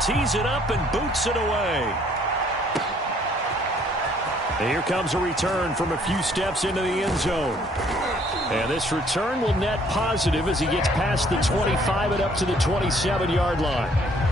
tees it up and boots it away. And here comes a return from a few steps into the end zone. And this return will net positive as he gets past the 25 and up to the 27-yard line.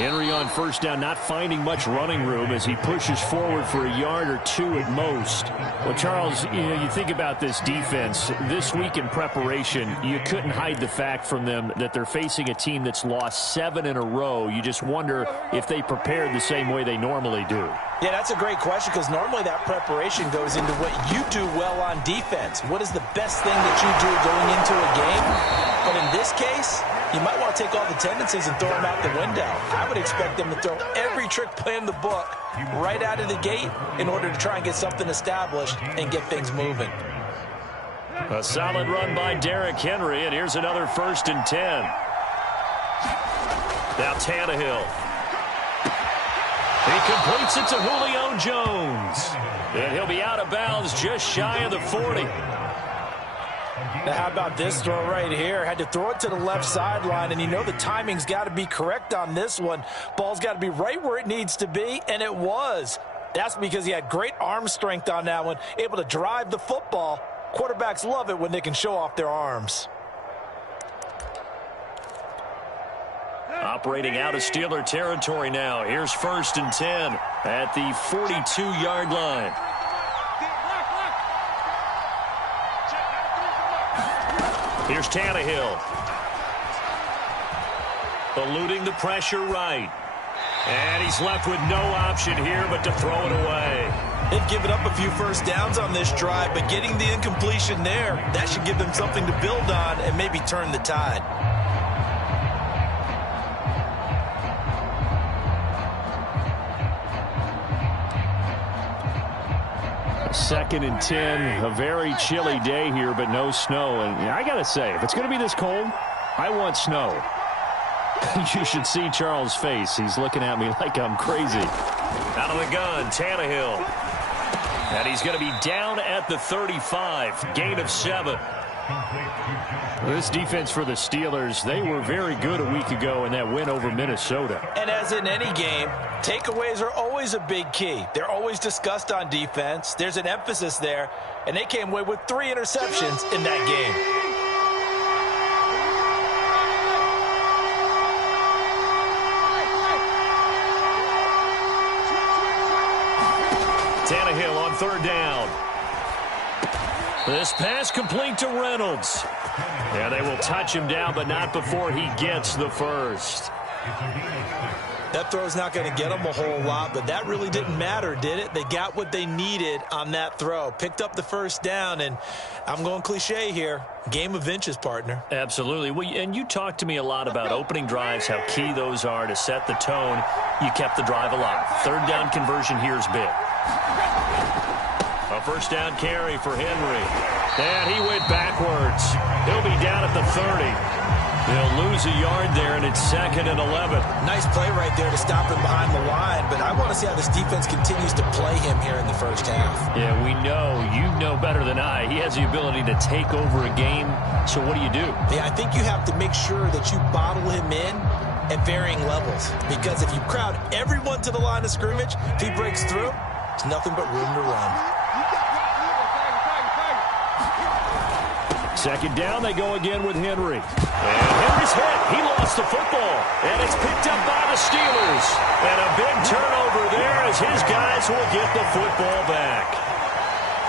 Henry on first down, not finding much running room as he pushes forward for a yard or two at most. Well, Charles, you think about this defense. This week in preparation, you couldn't hide the fact from them that they're facing a team that's lost 7 in a row. You just wonder if they prepared the same way they normally do. Yeah, that's a great question because normally that preparation goes into what you do well on defense. What is the best thing that you do going into a game? But in this case, you might want to take all the tendencies and throw them out the window. I would expect them to throw every trick play in the book right out of the gate in order to try and get something established and get things moving. A solid run by Derrick Henry, and here's another 1st and 10. Now Tannehill. He completes it to Julio Jones. And he'll be out of bounds just shy of the 40. Now how about this throw right here? Had to throw it to the left sideline, and you know the timing's got to be correct on this one. Ball's got to be right where it needs to be, and it was. That's because he had great arm strength on that one, able to drive the football. Quarterbacks love it when they can show off their arms. Operating out of Steeler territory now. Here's 1st and 10 at the 42-yard line. Here's Tannehill. Eluding the pressure right. And he's left with no option here but to throw it away. They've given up a few first downs on this drive, but getting the incompletion there, that should give them something to build on and maybe turn the tide. 2nd and 10, a very chilly day here, but no snow. And I got to say, if it's going to be this cold, I want snow. You should see Charles' face. He's looking at me like I'm crazy. Out of the gun, Tannehill. And he's going to be down at the 35, gain of 7. This defense for the Steelers, they were very good a week ago in that win over Minnesota. And as in any game, takeaways are always a big key. They're always discussed on defense. There's an emphasis there, and they came away with 3 interceptions in that game. Tannehill on 3rd down. This pass complete to Reynolds. Yeah, they will touch him down, but not before he gets the first. That throw's not going to get them a whole lot, but that really didn't matter, did it? They got what they needed on that throw. Picked up the first down, and I'm going cliche here. Game of inches, partner. Absolutely. Well, and you talked to me a lot about opening drives, how key those are to set the tone. You kept the drive alive. 3rd down conversion here is big. A 1st down carry for Henry. And he went backwards. He'll be down at the 30. They'll lose a yard there, and it's 2nd and 11. Nice play right there to stop him behind the line, but I want to see how this defense continues to play him here in the first half. Yeah, we know. You know better than I. He has the ability to take over a game, so what do you do? Yeah, I think you have to make sure that you bottle him in at varying levels, because if you crowd everyone to the line of scrimmage, if he breaks through, it's nothing but room to run. 2nd down, they go again with Henry. And Henry's hit. He lost the football. And it's picked up by the Steelers. And a big turnover there as his guys will get the football back.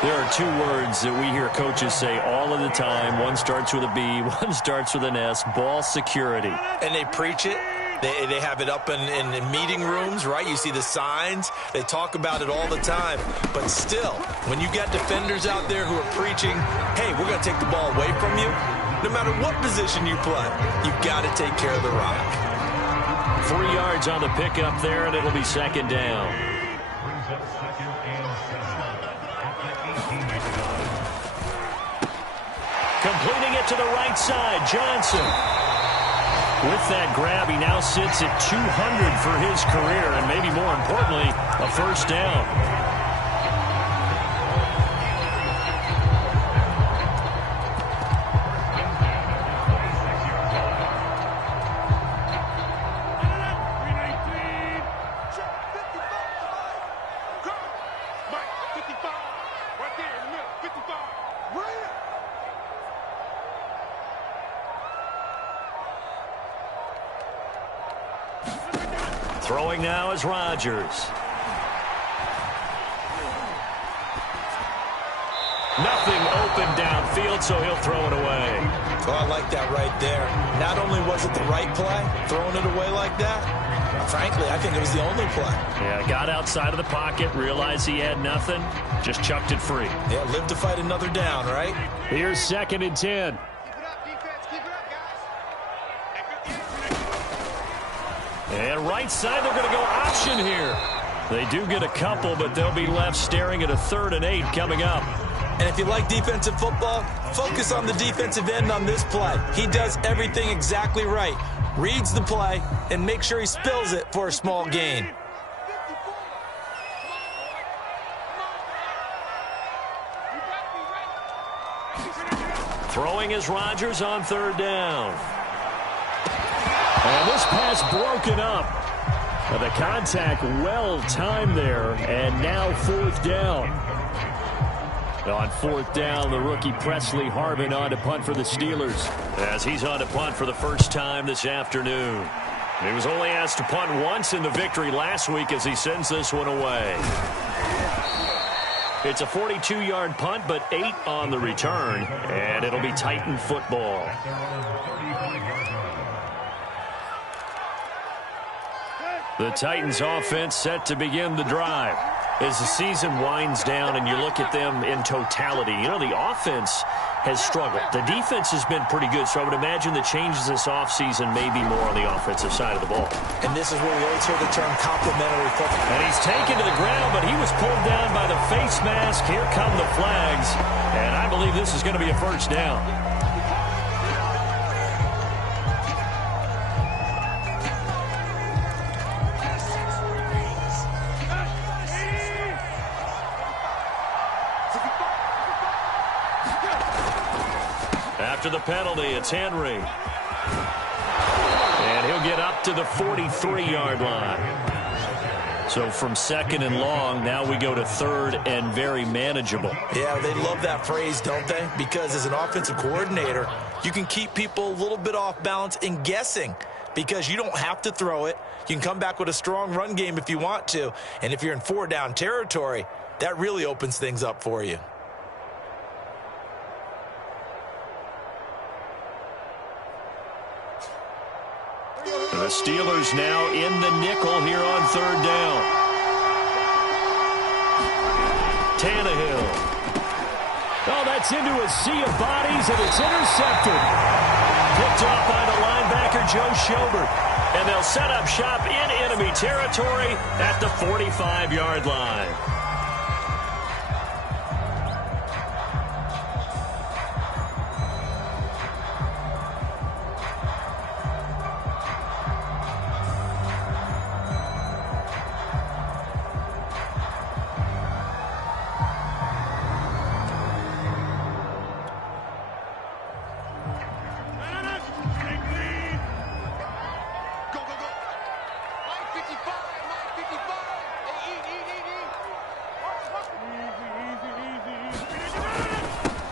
There are 2 words that we hear coaches say all of the time. One starts with a B, one starts with an S, ball security. And they preach it. They have it up in meeting rooms, right? You see the signs. They talk about it all the time. But still, when you got defenders out there who are preaching, hey, we're going to take the ball away from you, no matter what position you play, you've got to take care of the rock. 3 yards on the pickup there, and it'll be 2nd down. Completing it to the right side, Johnson. With that grab, he now sits at 200 for his career, and maybe more importantly, a first down. Throwing now is Rodgers. Nothing open downfield, so he'll throw it away. Oh, I like that right there. Not only was it the right play, throwing it away like that, frankly, I think it was the only play. Yeah, got outside of the pocket, realized he had nothing, just chucked it free. Yeah, live to fight another down, right? Here's 2nd and 10. And right side, they're going to go option here. They do get a couple, but they'll be left staring at a 3rd and 8 coming up. And if you like defensive football, focus on the defensive end on this play. He does everything exactly right. Reads the play and make sure he spills it for a small gain. Throwing is Rodgers on 3rd down. And this pass broken up. The contact well timed there, and now 4th down. On 4th down, the rookie Presley Harvin on to punt for the Steelers, as he's on to punt for the first time this afternoon. He was only asked to punt once in the victory last week as he sends this one away. It's a 42-yard punt, but 8 on the return, and it'll be Titan football. The Titans offense set to begin the drive. As the season winds down and you look at them in totality, you know, the offense has struggled. The defense has been pretty good, so I would imagine the changes this offseason may be more on the offensive side of the ball. And this is where we always hear the term complementary football. And he's taken to the ground, but he was pulled down by the face mask. Here come the flags, and I believe this is going to be a first down. After the penalty, it's Henry. And he'll get up to the 43-yard line. So from 2nd and long, now we go to 3rd and very manageable. Yeah, they love that phrase, don't they? Because as an offensive coordinator, you can keep people a little bit off balance and guessing because you don't have to throw it. You can come back with a strong run game if you want to. And if you're in 4-down territory, that really opens things up for you. The Steelers now in the nickel here on 3rd down. Tannehill. Oh, that's into a sea of bodies, and it's intercepted. Picked off by the linebacker, Joe Schobert. And they'll set up shop in enemy territory at the 45-yard line.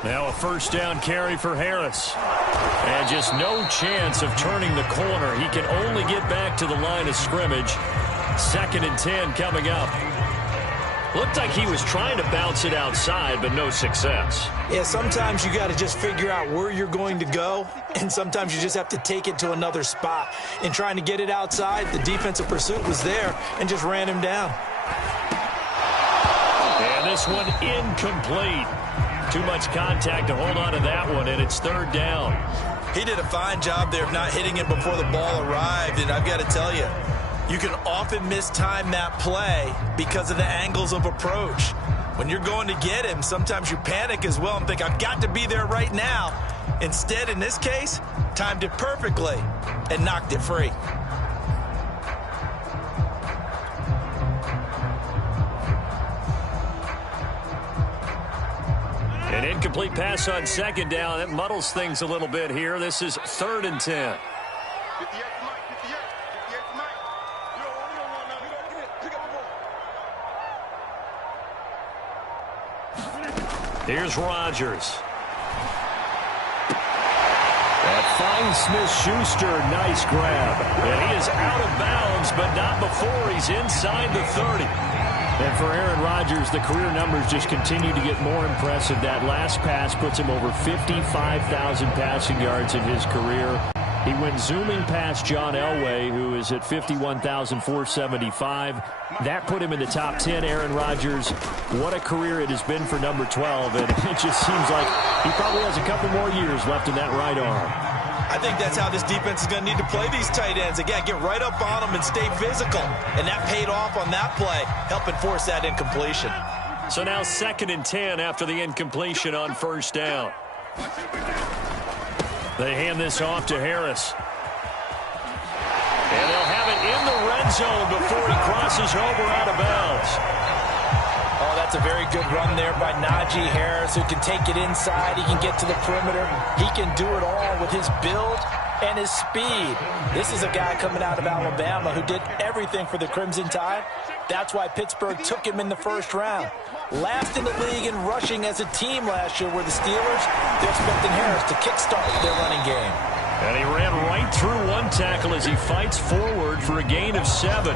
Now a first down carry for Harris. And just no chance of turning the corner. He can only get back to the line of scrimmage. 2nd and 10 coming up. Looked like he was trying to bounce it outside, but no success. Yeah, sometimes you got to just figure out where you're going to go, and sometimes you just have to take it to another spot. In trying to get it outside, the defensive pursuit was there and just ran him down. And this one incomplete. Too much contact to hold on to that one, and it's 3rd down. He did a fine job there of not hitting it before the ball arrived, and I've got to tell you, you can often mistime that play because of the angles of approach. When you're going to get him, sometimes you panic as well and think, I've got to be there right now. Instead, in this case, timed it perfectly and knocked it free. An incomplete pass on second down. That muddles things a little bit here. This is 3rd and 10. Here's Rodgers. That finds Smith-Schuster. Nice grab. And he is out of bounds, but not before he's inside the 30. And for Aaron Rodgers, the career numbers just continue to get more impressive. That last pass puts him over 55,000 passing yards in his career. He went zooming past John Elway, who is at 51,475. That put him in the top 10. Aaron Rodgers, what a career it has been for number 12. And it just seems like he probably has a couple more years left in that right arm. I think that's how this defense is going to need to play these tight ends. Again, get right up on them and stay physical. And that paid off on that play, helping force that incompletion. So now 2nd and 10 after the incompletion on 1st down. They hand this off to Harris. And they'll have it in the red zone before he crosses over out of bounds. Oh, that's a very good run there by Najee Harris, who can take it inside. He can get to the perimeter. He can do it all with his build and his speed. This is a guy coming out of Alabama who did everything for the Crimson Tide. That's why Pittsburgh took him in the 1st round. Last in the league in rushing as a team last year were the Steelers. They're expecting Harris to kickstart their running game. And he ran right through one tackle as he fights forward for a gain of 7.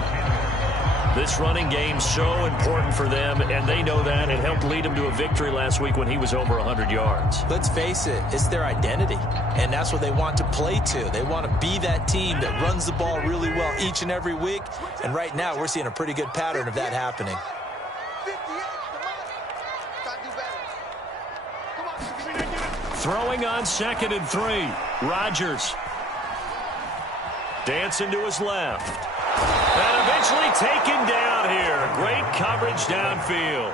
This running game so important for them, and they know that. It helped lead them to a victory last week when he was over 100 yards. Let's face it, it's their identity, and that's what they want to play to. They want to be that team that runs the ball really well each and every week, and right now we're seeing a pretty good pattern of that happening. Throwing on 2nd and 3. Rodgers. Dancing to his left. And eventually taken down here. Great coverage downfield.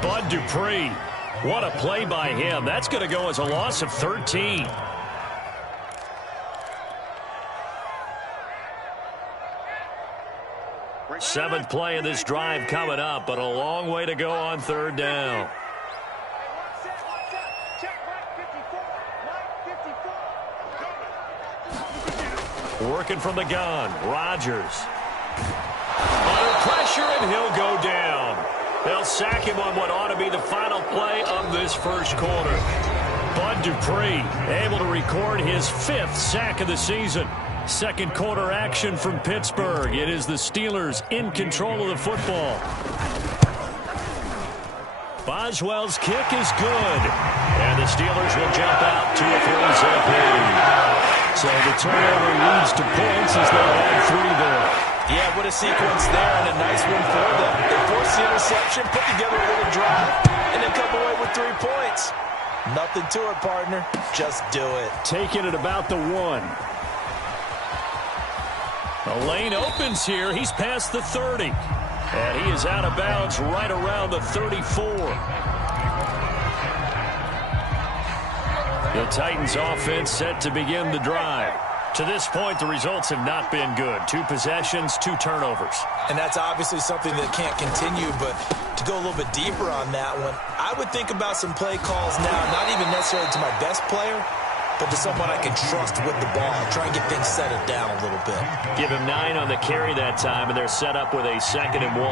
Bud Dupree. What a play by him. That's going to go as a loss of 13. Seventh play of this drive coming up, but a long way to go on 3rd down. Working from the gun, Rodgers. Under pressure, and he'll go down. They'll sack him on what ought to be the final play of this 1st quarter. Bud Dupree able to record his 5th sack of the season. 2nd quarter action from Pittsburgh. It is the Steelers in control of the football. Boswell's kick is good. And the Steelers will jump out to a 3-zip lead. So the turnover leads to points as they'll add 3 there. Yeah, what a sequence there, and a nice one for them. They force the interception, put together a little drive, and then come away with 3 points. Nothing to it, partner. Just do it. Taking it about the 1. The lane opens here. He's past the 30. And he is out of bounds right around the 34. The Titans offense set to begin the drive. To this point, the results have not been good. 2 possessions, 2 turnovers. And that's obviously something that can't continue, but to go a little bit deeper on that one, I would think about some play calls now, not even necessarily to my best player, but to someone I can trust with the ball. Try and get things settled down a little bit. Give him 9 on the carry that time, and they're set up with a 2nd and 1.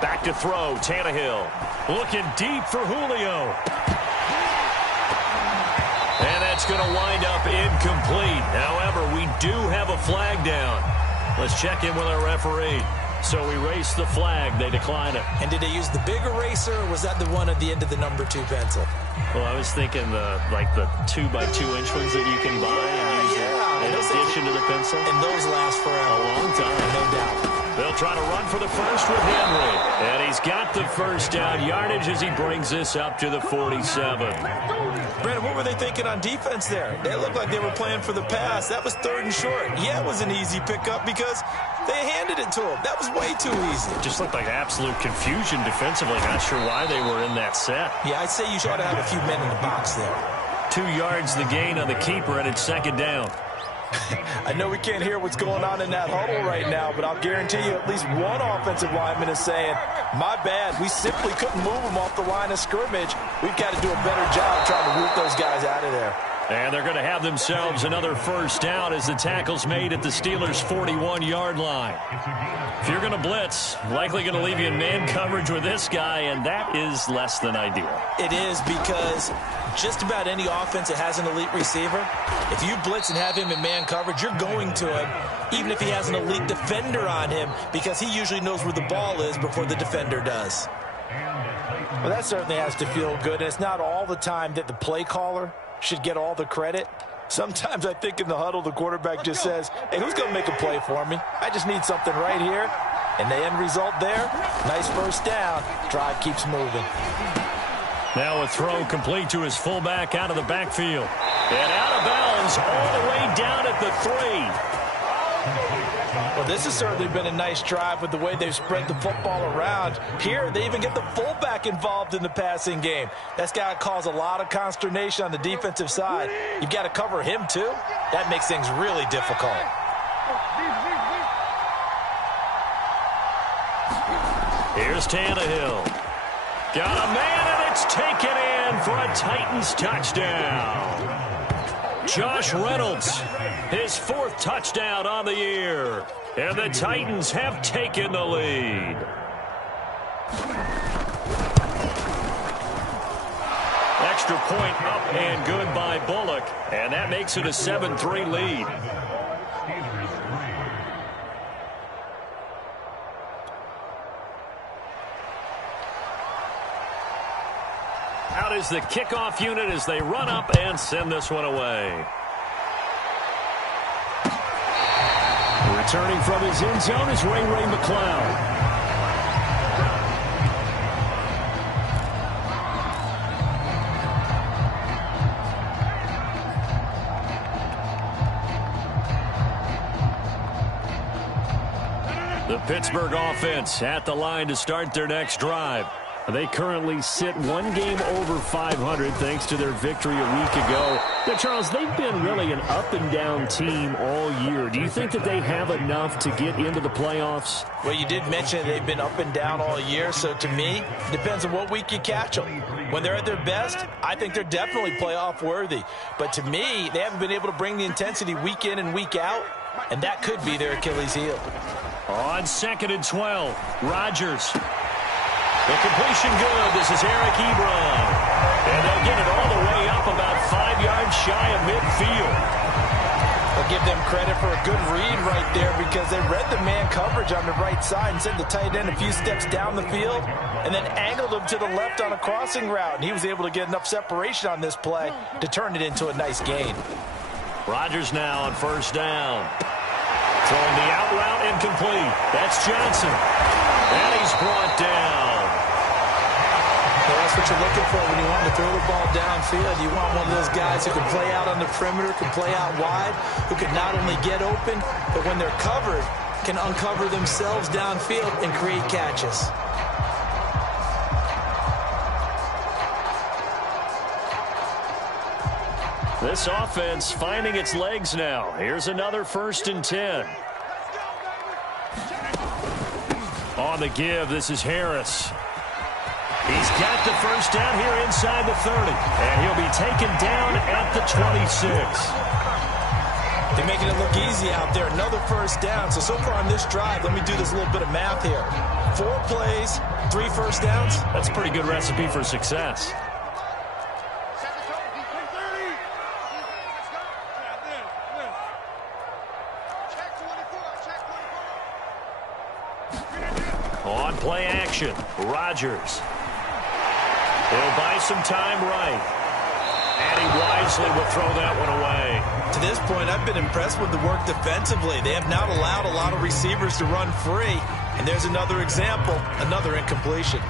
Back to throw, Tannehill. Looking deep for Julio. And that's going to wind up incomplete. However, we do have a flag down. Let's check in with our referee. So we race the flag. They decline it. And did they use the big eraser, or was that the one at the end of the number 2 pencil? Well, I was thinking the 2x2-inch ones that you can buy and use in addition to the pencil. And those last for a long time. No doubt. They'll He'll try to run for the first with Henry. And he's got the first down yardage as he brings this up to the 47. Brandon, what were they thinking on defense there? They looked like they were playing for the pass. That was 3rd and short. Yeah, it was an easy pickup because they handed it to him. That was way too easy. It just looked like absolute confusion defensively. Not sure why they were in that set. Yeah, I'd say you should have a few men in the box there. 2 yards the gain on the keeper, and it's 2nd down. I know we can't hear what's going on in that huddle right now, but I'll guarantee you at least one offensive lineman is saying, my bad, we simply couldn't move them off the line of scrimmage. We've got to do a better job trying to root those guys out of there. And they're going to have themselves another first down as the tackle's made at the Steelers' 41-yard line. If you're going to blitz, likely going to leave you in man coverage with this guy, and that is less than ideal. It is, because just about any offense that has an elite receiver, if you blitz and have him in man coverage, you're going to him, even if he has an elite defender on him, because he usually knows where the ball is before the defender does. Well, that certainly has to feel good, and it's not all the time that the play caller should get all the credit. Sometimes I think in the huddle, the quarterback just says, hey, who's going to make a play for me? I just need something right here. And the end result there, nice first down. Drive keeps moving. Now a throw complete to his fullback out of the backfield. And out of bounds all the way down at the 3. Well, this has certainly been a nice drive with the way they've spread the football around. Here, they even get the fullback involved in the passing game. That's got to cause a lot of consternation on the defensive side. You've got to cover him, too. That makes things really difficult. Here's Tannehill. Got a man, and it's taken in for a Titans touchdown. Josh Reynolds, his 4th touchdown on the year. And the Titans have taken the lead. Extra point up and good by Bullock. And that makes it a 7-3 lead. Out is the kickoff unit as they run up and send this one away. Returning from his end zone is Ray McCloud. The Pittsburgh offense at the line to start their next drive. They currently sit 1 game over 500 thanks to their victory a week ago. Now, Charles, they've been really an up-and-down team all year. Do you think that they have enough to get into the playoffs? Well, you did mention they've been up and down all year, so to me, it depends on what week you catch them. When they're at their best, I think they're definitely playoff-worthy. But to me, they haven't been able to bring the intensity week in and week out, and that could be their Achilles heel. On 2nd and 12, Rodgers. The completion good. This is Eric Ebron. And they'll get it all the way up about 5 yards shy of midfield. I'll give them credit for a good read right there because they read the man coverage on the right side and sent the tight end a few steps down the field and then angled him to the left on a crossing route. And he was able to get enough separation on this play to turn it into a nice gain. Rodgers now on 1st down. Throwing the out route incomplete. That's Johnson. And he's brought down. Well, that's what you're looking for when you want to throw the ball downfield. You want one of those guys who can play out on the perimeter, can play out wide, who can not only get open, but when they're covered, can uncover themselves downfield and create catches. This offense finding its legs now. Here's another 1st and 10. On the give, this is Harris. He's got the first down here inside the 30. And he'll be taken down at the 26. They're making it look easy out there. Another first down. So far on this drive, let me do this little bit of math here. 4 plays, 3 first downs. That's a pretty good recipe for success. On play action, Rodgers. He'll buy some time right. And he wisely will throw that one away. To this point, I've been impressed with the work defensively. They have not allowed a lot of receivers to run free. And there's another example, another incompletion.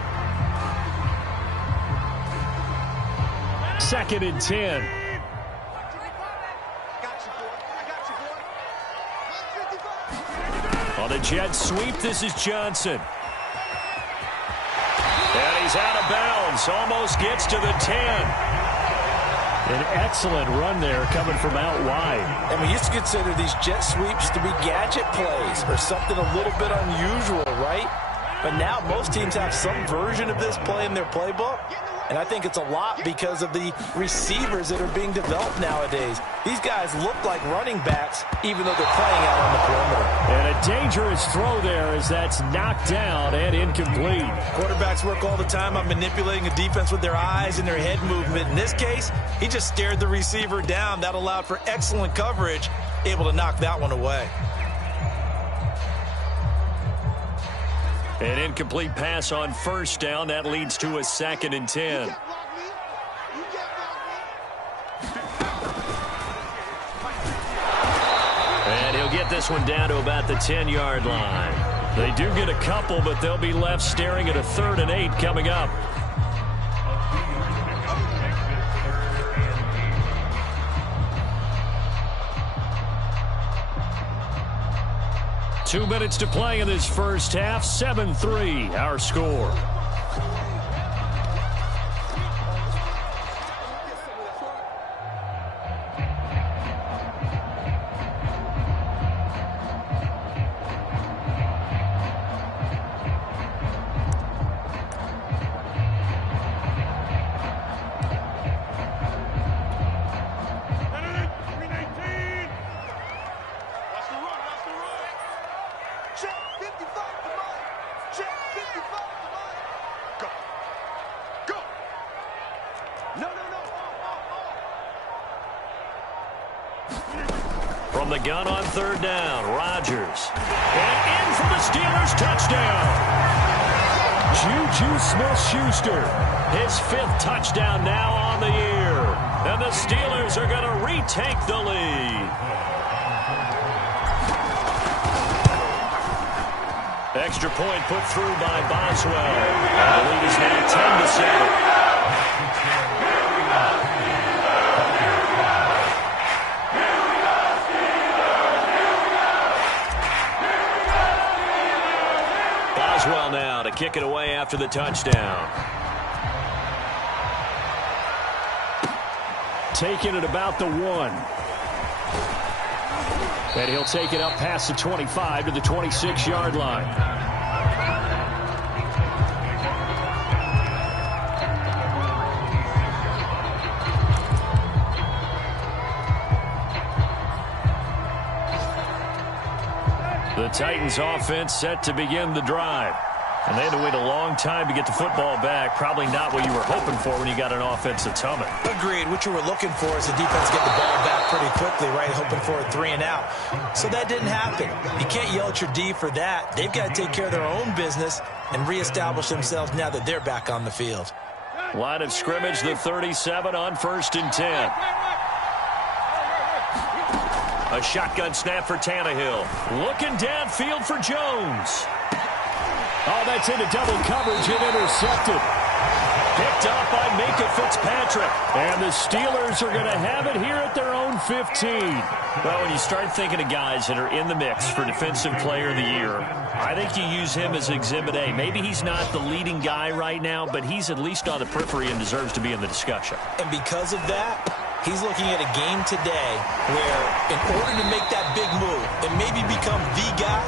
2nd and 10. On the jet sweep, this is Johnson. And he's out of bounds. Almost gets to the 10. An excellent run there coming from out wide. And we used to consider these jet sweeps to be gadget plays or something a little bit unusual, right? But now most teams have some version of this play in their playbook. And I think it's a lot because of the receivers that are being developed nowadays. These guys look like running backs, even though they're playing out on the perimeter. And a dangerous throw there as that's knocked down and incomplete. Quarterbacks work all the time on manipulating a defense with their eyes and their head movement. In this case, he just stared the receiver down. That allowed for excellent coverage, able to knock that one away. An incomplete pass on 1st down. That leads to a 2nd and 10. And he'll get this one down to about the 10-yard line. They do get a couple, but they'll be left staring at a 3rd and 8 coming up. Two minutes to play in this first half. 7-3, our score. From the gun on 3rd down, Rodgers. And in for the Steelers, touchdown. Juju Smith-Schuster, his 5th touchdown now on the year. And the Steelers are going to retake the lead. Extra point put through by Boswell. And the lead is now 10-7. Boswell now to kick it away after the touchdown. Taking it about the 1. And he'll take it up past the 25 to the 26-yard line. The Titans offense set to begin the drive. And they had to wait a long time to get the football back. Probably not what you were hoping for when you got an offense that's humming. Agreed. What you were looking for is the defense get the ball back pretty quickly, right? Hoping for a 3 and out. So that didn't happen. You can't yell at your D for that. They've got to take care of their own business and reestablish themselves now that they're back on the field. Line of scrimmage, the 37 on 1st and 10. A shotgun snap for Tannehill. Looking downfield for Jones. Oh, that's into double coverage and intercepted. Picked off by Minka Fitzpatrick. And the Steelers are going to have it here at their own 15. Well, when you start thinking of guys that are in the mix for Defensive Player of the Year, I think you use him as Exhibit A. Maybe he's not the leading guy right now, but he's at least on the periphery and deserves to be in the discussion. And because of that, he's looking at a game today where in order to make that big move and maybe become the guy,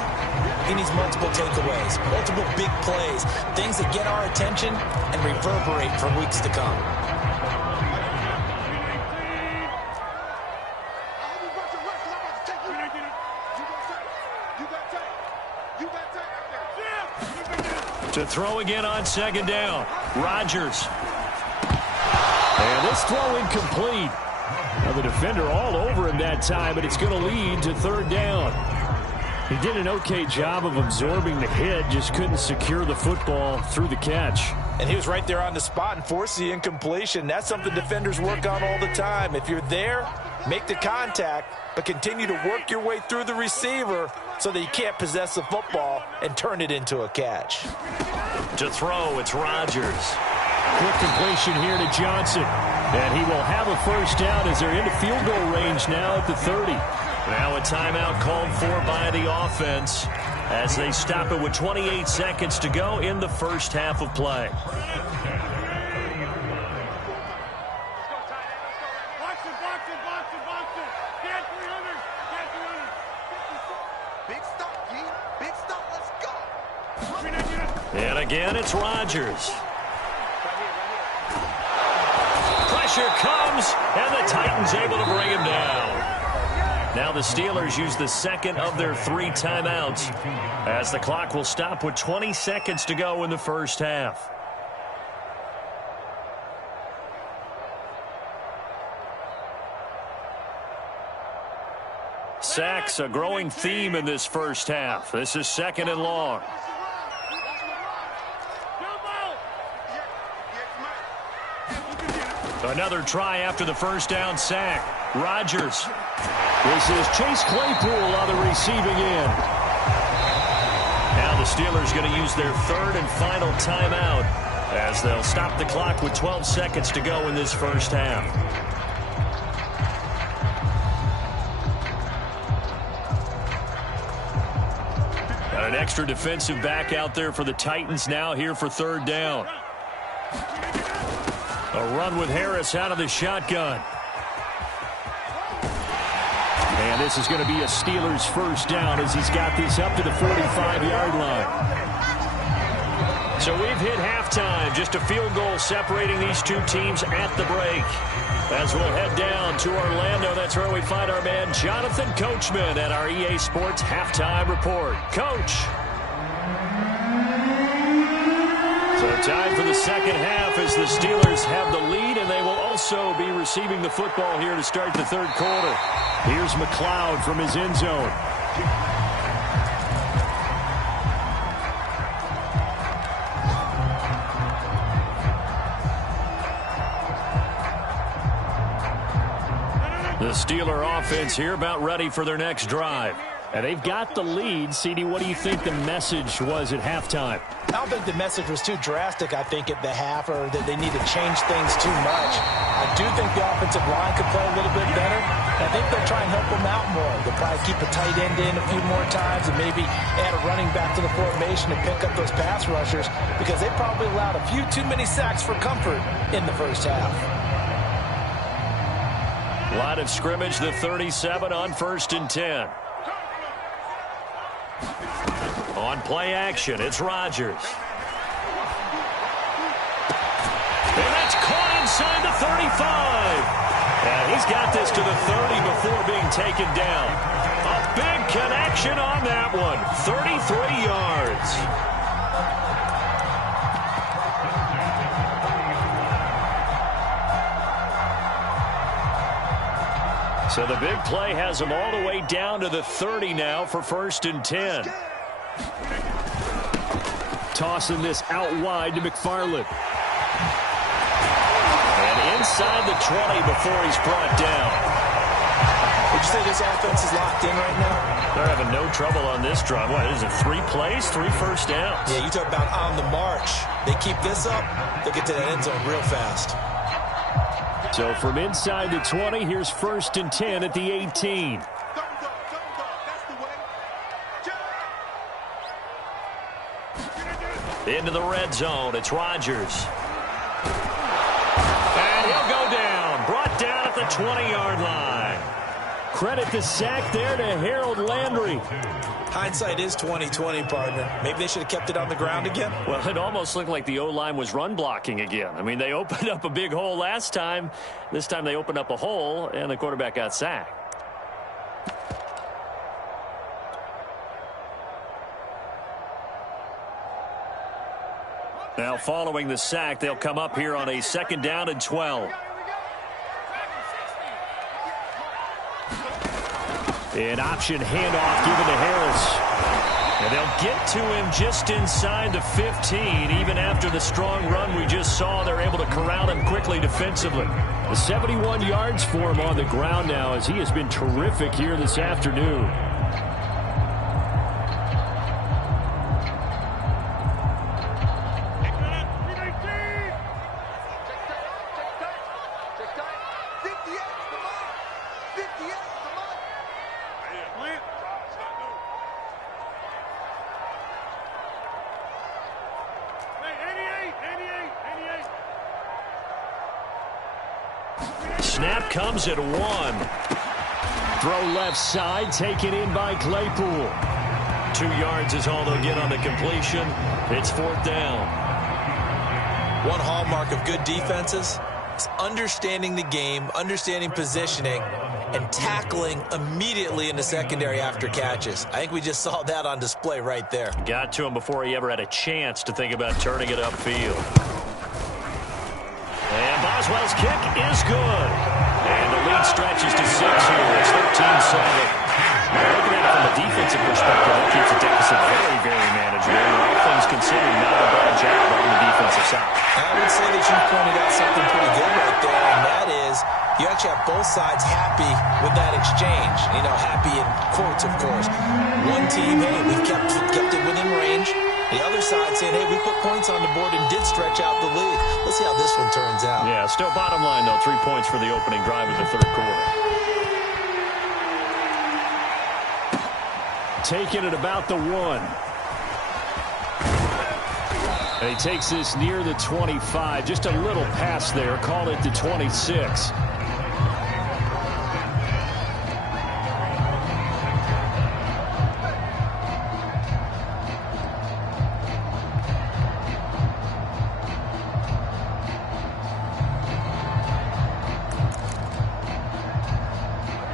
he needs multiple takeaways, multiple big plays, things that get our attention and reverberate for weeks to come. To throw again on 2nd down, Rodgers. And this throw incomplete. Now the defender all over him that time, but it's going to lead to 3rd down. He did an okay job of absorbing the hit, just couldn't secure the football through the catch. And he was right there on the spot and forced the incompletion. That's something defenders work on all the time. If you're there, make the contact, but continue to work your way through the receiver so that you can't possess the football and turn it into a catch. To throw, it's Rodgers. Quick completion here to Johnson. And he will have a first down as they're into field goal range now at the 30. Now a timeout called for by the offense as they stop it with 28 seconds to go in the first half of play. And again, it's Rodgers. Pressure comes, and the Titans able to bring him down. Now the Steelers use the second of their 3 timeouts as the clock will stop with 20 seconds to go in the first half. Sacks, a growing theme in this first half. This is 2nd and long. Another try after the first down sack. Rodgers. This is Chase Claypool on the receiving end. Now the Steelers going to use their 3rd and final timeout as they'll stop the clock with 12 seconds to go in this first half. Got an extra defensive back out there for the Titans now here for 3rd down. A run with Harris out of the shotgun. And this is going to be a Steelers first down as he's got this up to the 45-yard line. So we've hit halftime. Just a field goal separating these two teams at the break. As we'll head down to Orlando, that's where we find our man Jonathan Coachman at our EA Sports Halftime Report. Coach. So time for the second half as the Steelers have the lead, and they will also be receiving the football here to start the 3rd quarter. Here's McLeod from his end zone. The Steeler offense here about ready for their next drive. And they've got the lead. CD, what do you think the message was at halftime? I don't think the message was too drastic, I think, at the half, or that they need to change things too much. I do think the offensive line could play a little bit better. I think they'll try and help them out more. They'll probably keep a tight end in a few more times and maybe add a running back to the formation and pick up those pass rushers because they probably allowed a few too many sacks for comfort in the first half. Line of scrimmage, the 37 on 1st and 10. On play action, it's Rodgers. And that's caught inside the 35. And he's got this to the 30 before being taken down. A big connection on that one. 33 yards. So the big play has him all the way down to the 30 now for 1st and 10. Tossing this out wide to McFarland. And inside the 20 before he's brought down. Would you say this offense is locked in right now? They're having no trouble on this drive. What is it, 3 plays, 3 first downs? Yeah, you talk about on the march. They keep this up, they'll get to that end zone real fast. So from inside the 20, here's 1st and 10 at the 18. Into the red zone, it's Rodgers. And he'll go down, brought down at the 20-yard line. Credit the sack there to Harold Landry. Hindsight is 20/20, partner. Maybe they should have kept it on the ground again. Well, it almost looked like the O-line was run blocking again. I mean, they opened up a big hole last time. This time they opened up a hole, and the quarterback got sacked. Now, following the sack, they'll come up here on a 2nd down and 12. An option handoff given to Harris. And they'll get to him just inside the 15. Even after the strong run we just saw, they're able to corral him quickly defensively. The 71 yards for him on the ground now, as he has been terrific here this afternoon. Snap comes at 1. Throw left side, taken in by Claypool. 2 yards is all they'll get on the completion. It's 4th down. One hallmark of good defenses is understanding the game, understanding positioning, and tackling immediately in the secondary after catches. I think we just saw that on display right there. Got to him before he ever had a chance to think about turning it upfield. And Boswell's kick is good. And the lead stretches to 6 here. It's 13-7. Looking at it from a defensive perspective, that keeps the deficit very, very manageable. And all things considered, not a bad job on the defensive side. I would say that you pointed out something pretty good right there, and that is you actually have both sides happy with that exchange. You know, happy in quotes, of course. One team, hey, we've kept it within range. The other side saying, hey, we put points on the board and did stretch out the lead. Let's see how this one turns out. Yeah, still bottom line, though. 3 points for the opening drive of the 3rd quarter. Taking it about the 1. And he takes this near the 25. Just a little pass there. Call it the 26.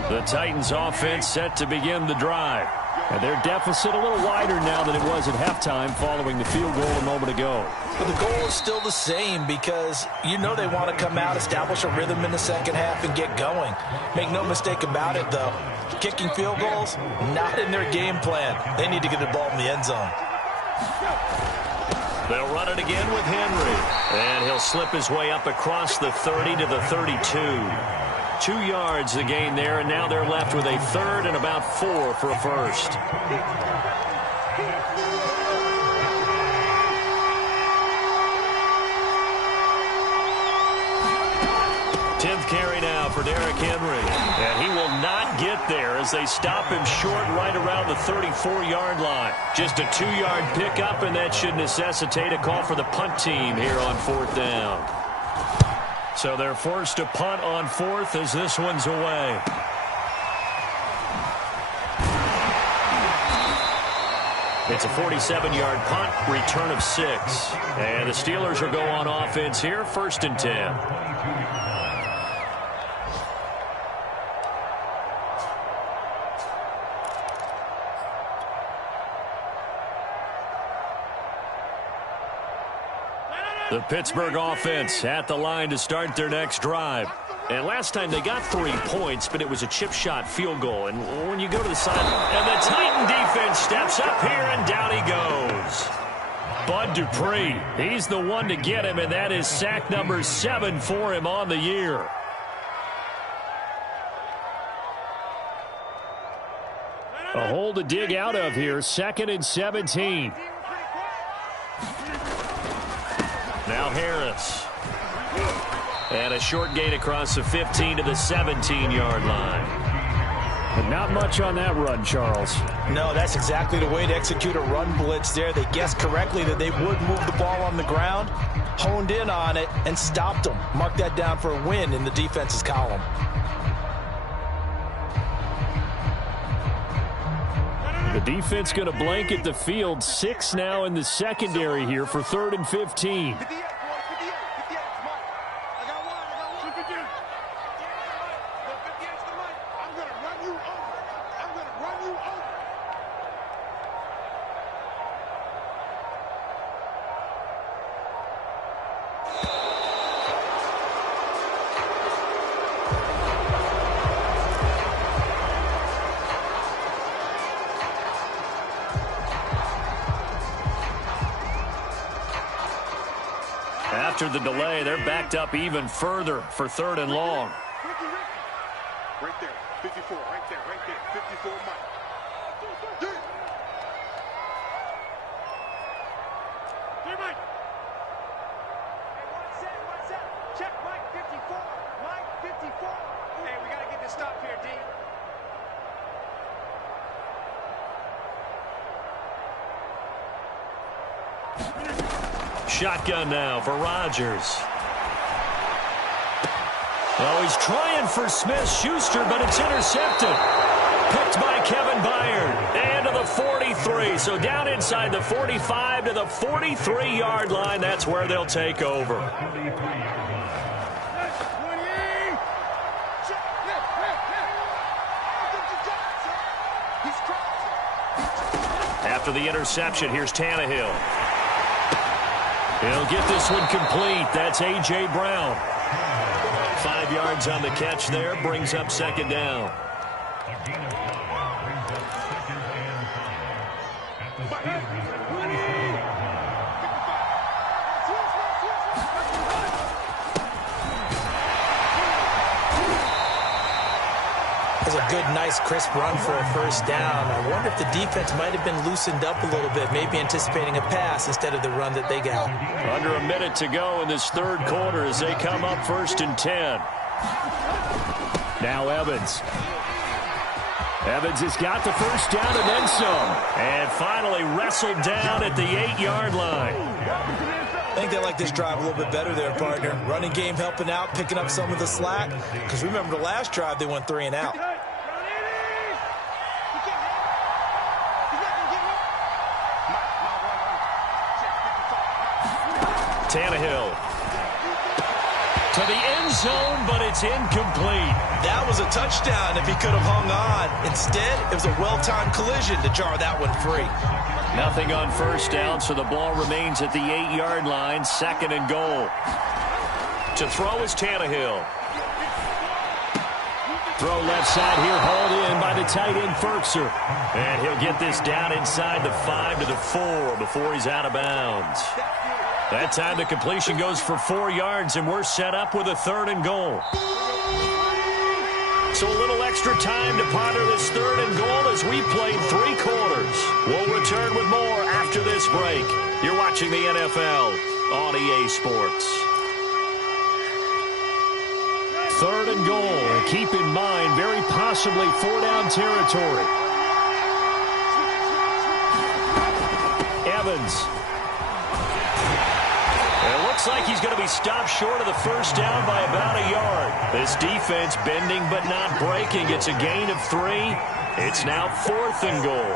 The Titans offense set to begin the drive. And their deficit a little wider now than it was at halftime following the field goal a moment ago. But the goal is still the same because you know they want to come out, establish a rhythm in the second half, and get going. Make no mistake about it, though. Kicking field goals, not in their game plan. They need to get the ball in the end zone. They'll run it again with Henry. And he'll slip his way up across the 30 to the 32. 2 yards the gain there, and now they're left with a 3rd and about 4 for a first. 10th carry now for Derrick Henry. And he will not get there as they stop him short right around the 34-yard line. Just a 2-yard pickup, and that should necessitate a call for the punt team here on 4th down. So they're forced to punt on 4th as this one's away. It's a 47-yard punt, return of 6. And the Steelers will go on offense here, 1st and 10. The Pittsburgh offense at the line to start their next drive. And last time they got 3 points, but it was a chip shot field goal. And when you go to the sideline, and the Titan defense steps up here, and down he goes. Bud Dupree, he's the one to get him, and that is sack number 7 for him on the year. A hole to dig out of here, 2nd and 17. Now Harris. And a short gain across the 15 to the 17-yard line. And not much on that run, Charles. No, that's exactly the way to execute a run blitz there. They guessed correctly that they would move the ball on the ground, honed in on it, and stopped them. Mark that down for a win in the defense's column. The defense going to blanket the field. 6 now in the secondary here for 3rd and 15. after the delay, they're backed up even further for 3rd and long. Right there, 54, right there, 54, Mike. Hey, Mike. Hey, one set. Check Mike 54. Mike 54. Hey, we got to get this stop here, D. Shotgun now for Rodgers. Oh, he's trying for Smith-Schuster, but it's intercepted. Picked by Kevin Byard. And to the 43. So down inside the 45 to the 43-yard line. That's where they'll take over. After the interception, here's Tannehill. He'll get this one complete. That's A.J. Brown. 5 yards on the catch there. Brings up 2nd down. That's a good, nice, crisp run for a 1st down. I wonder if the defense might have been loosened up a little bit, maybe anticipating a pass instead of the run that they got. Under a minute to go in this 3rd quarter as they come up 1st and 10. Now Evans. Evans has got the 1st down and then some. And finally wrestled down at the 8-yard line. I think they like this drive a little bit better there, partner. Running game helping out, picking up some of the slack. Because remember the last drive, they went 3 and out. Tannehill. To the end zone, but it's incomplete. That was a touchdown if he could have hung on. Instead, it was a well-timed collision to jar that one free. Nothing on 1st down, so the ball remains at the 8-yard line. 2nd and goal. To throw is Tannehill. Throw left side here, hauled in by the tight end Ferkser. And he'll get this down inside the 5 to the 4 before he's out of bounds. That time the completion goes for 4 yards, and we're set up with a 3rd and goal. So a little extra time to ponder this 3rd and goal as we played 3 quarters. We'll return with more after this break. You're watching the NFL on EA Sports. 3rd and goal. And keep in mind, very possibly 4-down territory. Evans. It looks like he's going to be stopped short of the 1st down by about a yard. This defense bending but not breaking. It's a gain of 3. It's now 4th and goal.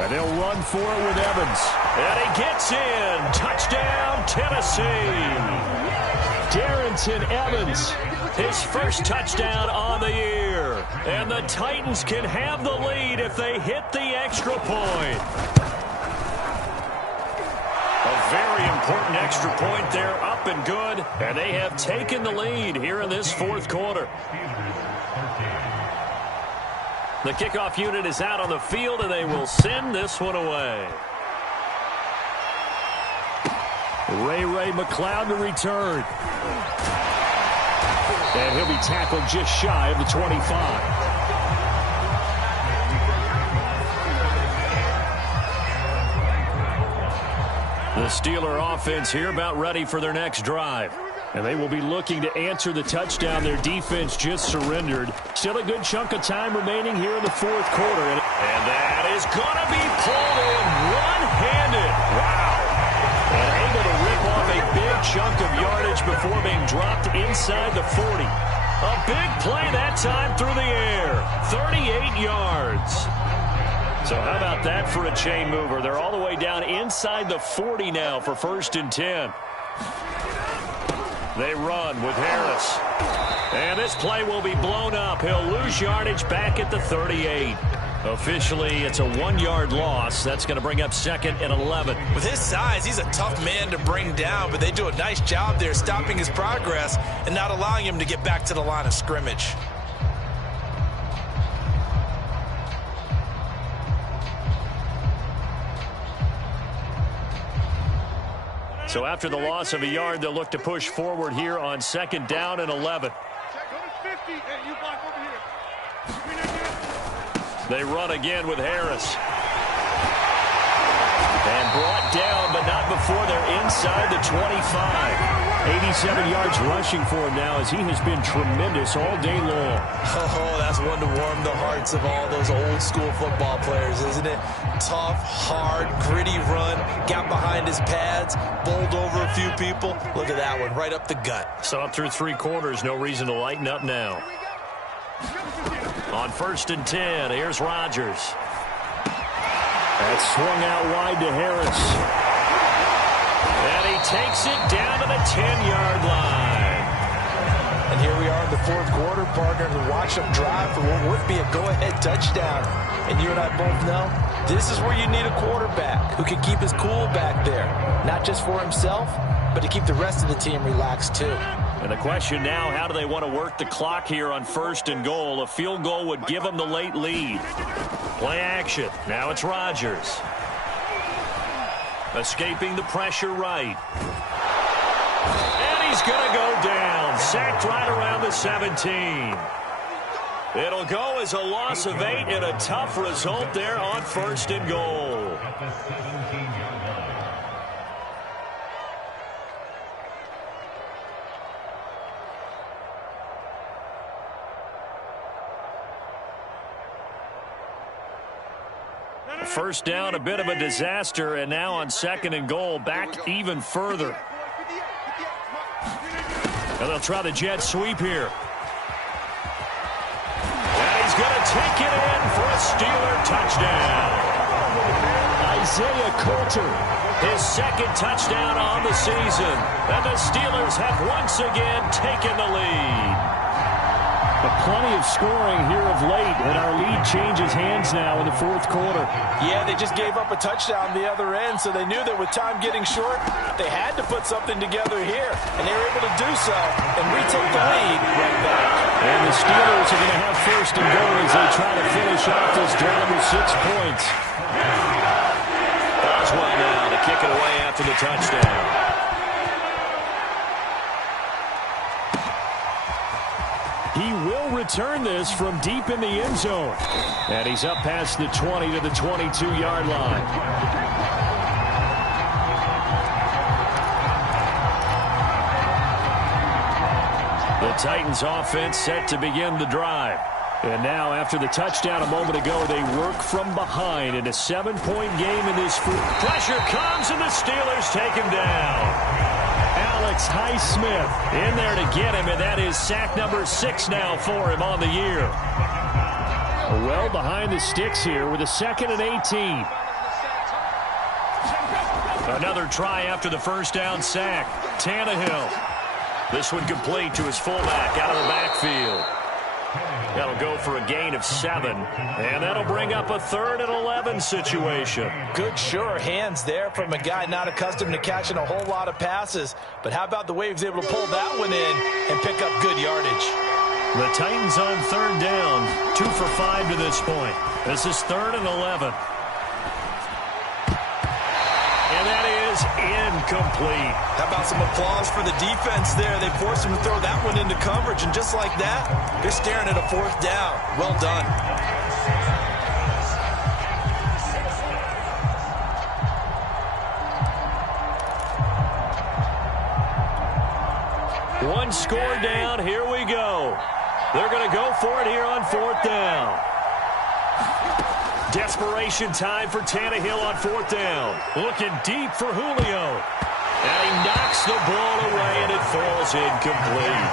And they'll run for it with Evans. And he gets in. Touchdown, Tennessee. Darrington Evans, his 1st touchdown on the year. And the Titans can have the lead if they hit the extra point. A very important extra point there, up and good. And they have taken the lead here in this 4th quarter. The kickoff unit is out on the field, and they will send this one away. Ray McLeod to return. And he'll be tackled just shy of the 25. The Steeler offense here about ready for their next drive. And they will be looking to answer the touchdown their defense just surrendered. Still a good chunk of time remaining here in the 4th quarter. And that is going to be pulled in one-handed. Wow. And able to rip off a big chunk of yardage before being dropped inside the 40. A big play that time through the air. 38 yards. So how about that for a chain mover? They're all the way down inside the 40 now for 1st and 10. They run with Harris. And this play will be blown up. He'll lose yardage back at the 38. Officially, it's a 1-yard loss. That's going to bring up 2nd and 11. With his size, he's a tough man to bring down, but they do a nice job there stopping his progress and not allowing him to get back to the line of scrimmage. So after the loss of a yard, they'll look to push forward here on 2nd down and 11. They run again with Harris. And brought down, but not before they're inside the 25. 87 yards rushing for him now as he has been tremendous all day long. Oh, that's one to warm the hearts of all those old school football players, isn't it? Tough, hard, gritty run. Got behind his pads, bowled over a few people. Look at that one, right up the gut. Saw it through 3 quarters. No reason to lighten up now. On 1st and 10, here's Rodgers. That's swung out wide to Harris. And he takes it down to the 10-yard line. And here we are in the 4th quarter, partner, to watch them drive for what would be a go-ahead touchdown. And you and I both know this is where you need a quarterback who can keep his cool back there. Not just for himself, but to keep the rest of the team relaxed too. And the question now, how do they want to work the clock here on 1st and goal? A field goal would give them the late lead. Play action. Now it's Rodgers. Escaping the pressure right. And he's going to go down. Sacked right around the 17. It'll go as a loss of 8 and a tough result there on 1st and goal. First down, a bit of a disaster, and now on 2nd and goal, back even further. And they'll try the jet sweep here. And he's going to take it in for a Steeler touchdown. Isaiah Coulter, his 2nd touchdown on the season. And the Steelers have once again taken the lead. But plenty of scoring here of late, and our lead changes hands now in the 4th quarter. Yeah, they just gave up a touchdown the other end, so they knew that with time getting short, they had to put something together here, and they were able to do so and retake the lead right back. And the Steelers are going to have 1st and goal as they try to finish off this drive with 6 points. Boswell now to kick it away after the touchdown. He will return this from deep in the end zone. And he's up past the 20 to the 22-yard line. The Titans offense set to begin the drive. And now after the touchdown a moment ago, they work from behind in a 7-point game in this foot. Pressure comes and the Steelers take him down. Alex Highsmith in there to get him, and that is sack number 6 now for him on the year. Well behind the sticks here with a 2nd and 18. Another try after the first down sack. Tannehill. This one complete to his fullback out of the backfield. That'll go for a gain of 7, and that'll bring up a 3rd and 11 situation. Good, sure hands there from a guy not accustomed to catching a whole lot of passes. But how about the way he was able to pull that one in and pick up good yardage? The Titans on 3rd down, 2 for 5 to this point. This is 3rd and 11. And that is incomplete. How about some applause for the defense there? They forced him to throw that one into coverage, and just like that, they're staring at a 4th down. Well done. One score down. Here we go. They're going to go for it here on 4th down. Desperation time for Tannehill on 4th down. Looking deep for Julio. And he knocks the ball away, and it falls incomplete.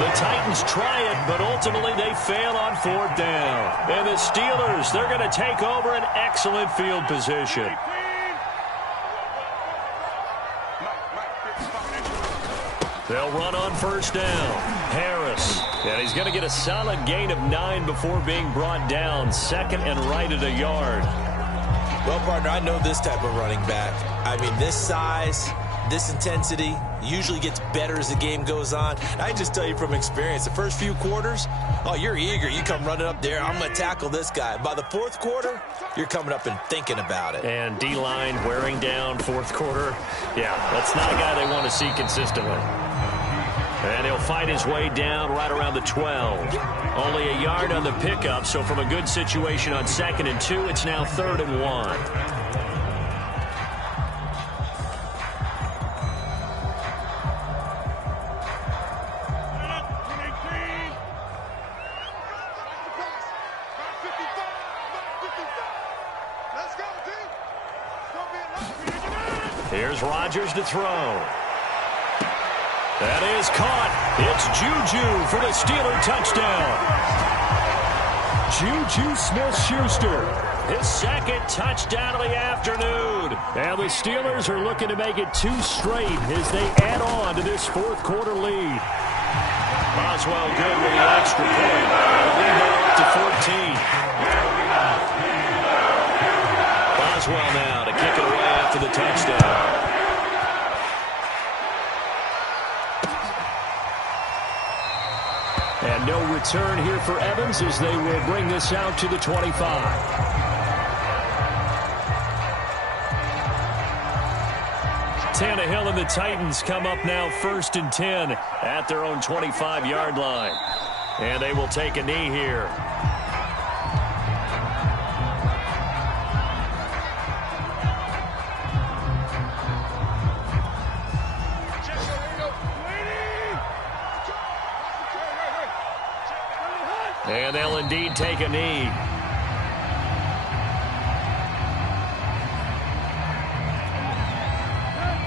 The Titans try it, but ultimately they fail on 4th down. And the Steelers, they're going to take over an excellent field position. They'll run on 1st down. Harris And he's going to get a solid gain of 9 before being brought down. Second and right at a yard. Well, partner, I know this type of running back. I mean, this size, this intensity usually gets better as the game goes on. I just tell you from experience, the first few quarters, oh, you're eager. You come running up there, I'm going to tackle this guy. By the fourth quarter, you're coming up and thinking about it. And D-line wearing down fourth quarter. Yeah, that's not a guy they want to see consistently. And he'll fight his way down right around the 12. Only a yard on the pickup, so from a good situation on 2nd and 2, it's now 3rd and 1. Here's Rodgers to throw. That is caught. It's Juju for the Steeler touchdown. Juju Smith-Schuster, his second touchdown of the afternoon. And the Steelers are looking to make it 2 straight as they add on to this fourth quarter lead. Boswell good with the extra point. The lead up to 14. Boswell now to kick it away after the touchdown. And no return here for Evans as they will bring this out to the 25. Tannehill and the Titans come up now 1st and 10 at their own 25-yard line. And they will take a knee here. And they'll indeed take a knee.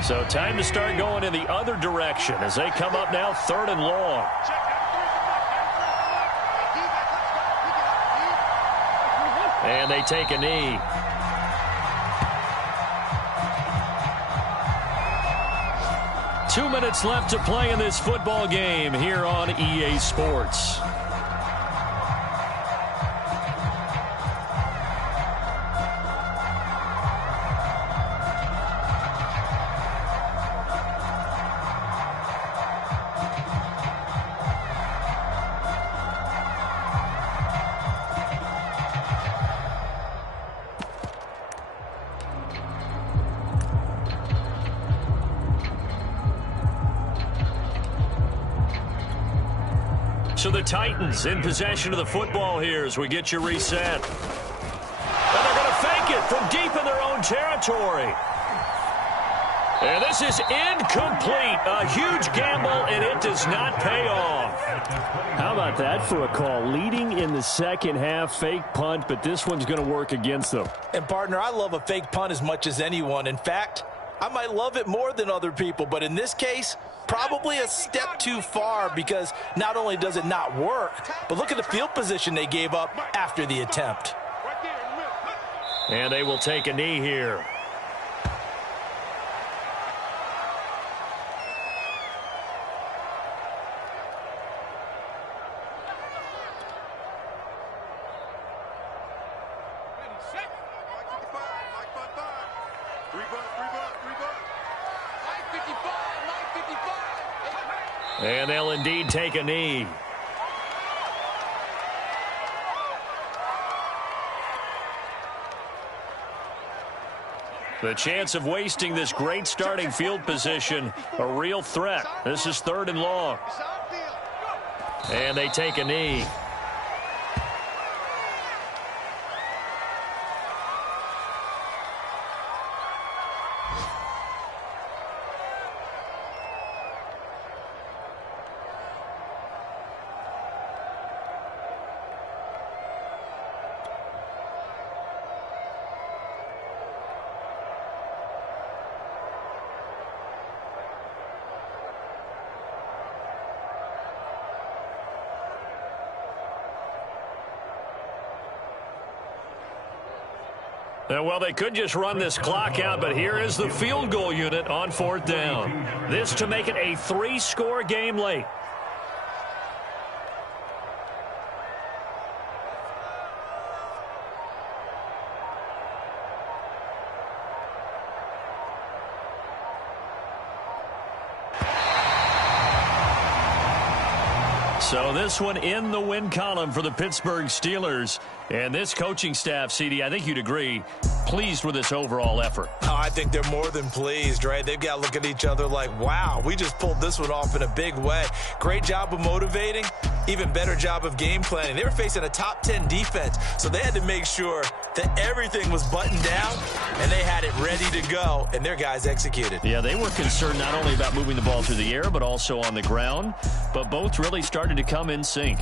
So time to start going in the other direction as they come up now 3rd and long. And they take a knee. Two minutes left to play in this football game here on EA Sports. So the Titans in possession of the football here as we get you reset. And they're going to fake it from deep in their own territory. And this is incomplete. A huge gamble, and it does not pay off. How about that for a call? Leading in the second half, fake punt, but this one's going to work against them. And, partner, I love a fake punt as much as anyone. In fact, I might love it more than other people, but in this case, probably a step too far because not only does it not work, but look at the field position they gave up after the attempt. And they will take a knee here. And they'll indeed take a knee. The chance of wasting this great starting field position, a real threat. This is 3rd and long. And they take a knee. Well, they could just run this clock out, but here is the field goal unit on 4th down. This to make it a 3-score game late. So this one in the win column for the Pittsburgh Steelers. And this coaching staff, CD, I think you'd agree, pleased with this overall effort. Oh, I think they're more than pleased, right? They've got to look at each other like, wow, we just pulled this one off in a big way. Great job of motivating, even better job of game planning. They were facing a top 10 defense, so they had to make sure that everything was buttoned down, and they had it ready to go, and their guys executed. Yeah, they were concerned not only about moving the ball through the air, but also on the ground, but both really started to come in sync.